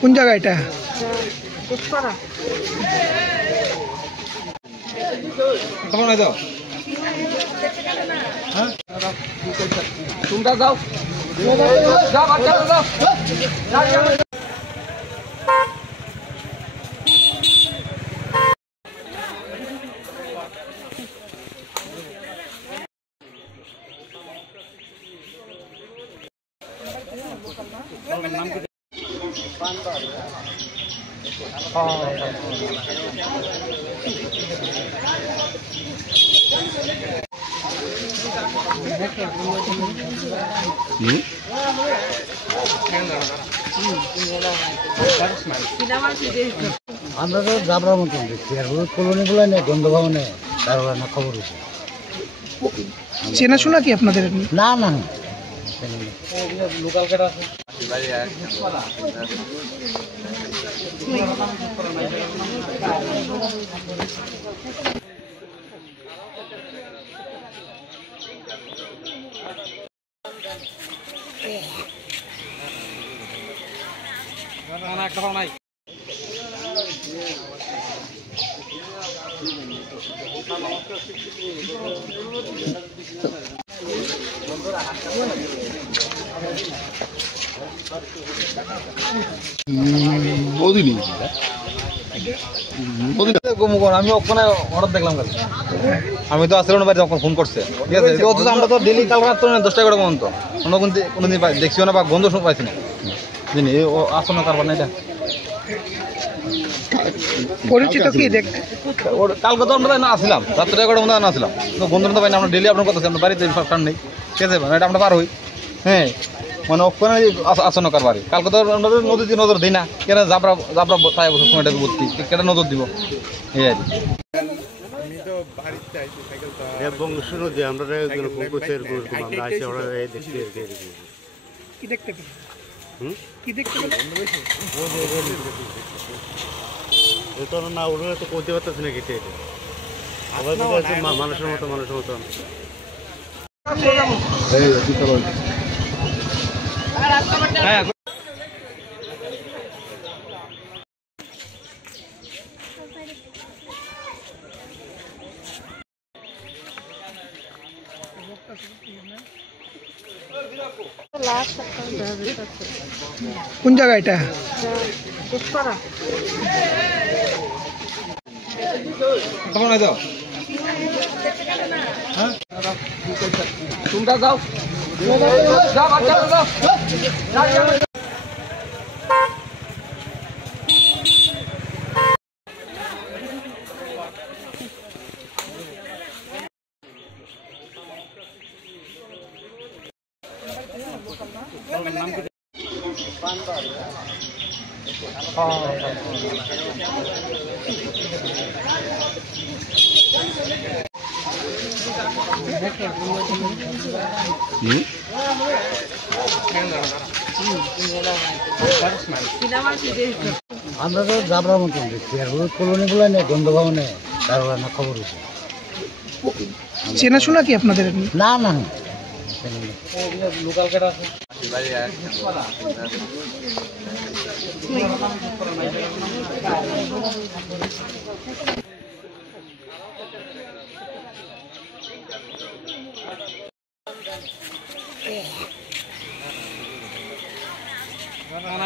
কোন জায়গা এটা? তোমরা যাও আমরা তো যাবার মতন দেখছি আর ওই কলোনিগুলো নেই, গন্ধ ভাব নেই, তার না খবর হয়েছে। চেনাশোনা কি আপনাদের? না না লোকাল কেটা আছে একটা নাই আমি ওখানে হঠাৎ দেখলাম আমি তো আসলে বাড়ি যখন ফোন করছে ঠিক আছে, অথচ আমরা তো ডেলি কাল রাত 10টা করে পর্যন্ত কোনোদিন দেখছিও না বা গন্ধ শুনে পাইছি না জানি ও আসন্ন কারবার না এটা পরিচিত কি দেখতে? কালকে তো আমরা না আসলাম রাত্রে 11টার মধ্যে না আসলাম তো বন্ধুরা তো পাই না, আমরা ডেলি আপনার কথা আমরা বাড়িতে ফার্স্ট নেই ঠিক আছে, মানে এটা আমরা পার হই হ্যাঁ, মানে ওখানে আসন্ন কারবারি কালকে তো আমরা নদীতে নজর দিই না কেন জাবরা জাবরা তাই বছর সময়টা ভর্তি কেটে নজর দিব এই আর এবং শুনো যে আমরা কি দেখতে পেলেন? কি দেখতে পেলেন? না ওরা তো করতে পারতেছে না কেটে মানুষের মতো কোন জায়গা এটা? তোমরা যাও আমরা তো যাবার মতন দেখছি আর ওই কলোনিগুলো নেই, গন্ধ ভাব নেই, তার না খবর হয়েছে। চেনাশোনা কি আপনাদের? না না লোকাল কেটা আছে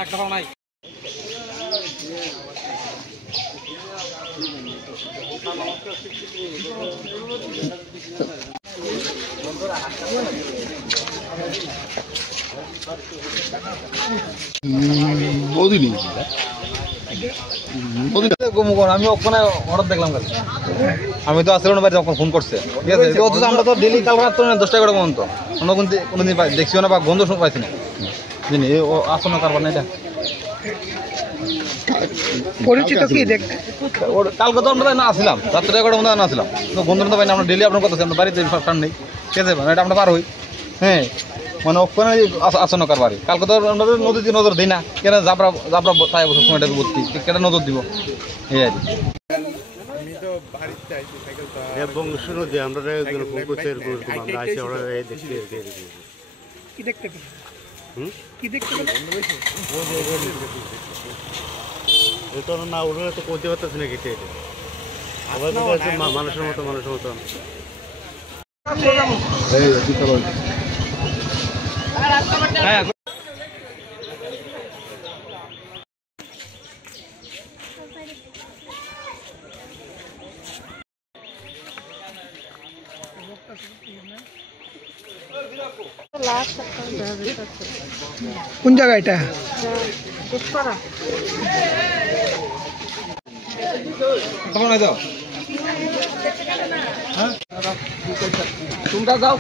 একটা নাই আমি ওখানে হঠাৎ দেখলাম আমি তো আসলে বাড়ি যখন ফোন করছে ঠিক আছে, অথচ আমরা তো ডেলি কাল রাত 10টা করে পর্যন্ত কোনোদিন দেখছিও না বা গন্ধ শুনে পাইছি না জানি ও আসন্ন কারবার না এটা পরিচিত কি দেখতে? কালকে তো আমরা না আসলাম রাত্রে 11টার মধ্যে না আসলাম তো বন্ধুরা তো পাই না, আমরা ডেলি আপনার কথা আমরা বাড়িতে ফার্স্ট নেই ঠিক আছে, মানে এটা আমরা পার হই হ্যাঁ, মানে ওখানে আসন্ন কারবারি কালকে তো আমরা নদীতে নজর দিই না কেন জাবরা জাবরা তাই বছর সময়টা ভর্তি কেন নজর দিব এই আর বংশ নদী আমরা আমরা আইসি ওরা দেখছি কি দেখতে পেলেন কি দেখতে পেলেন এটা না ওরা তো করতে পারতেছে না কেটে আবার মানুষের মতো হ্যাঁ কোন জায়গা এটা তখন যাও তোমরা যাও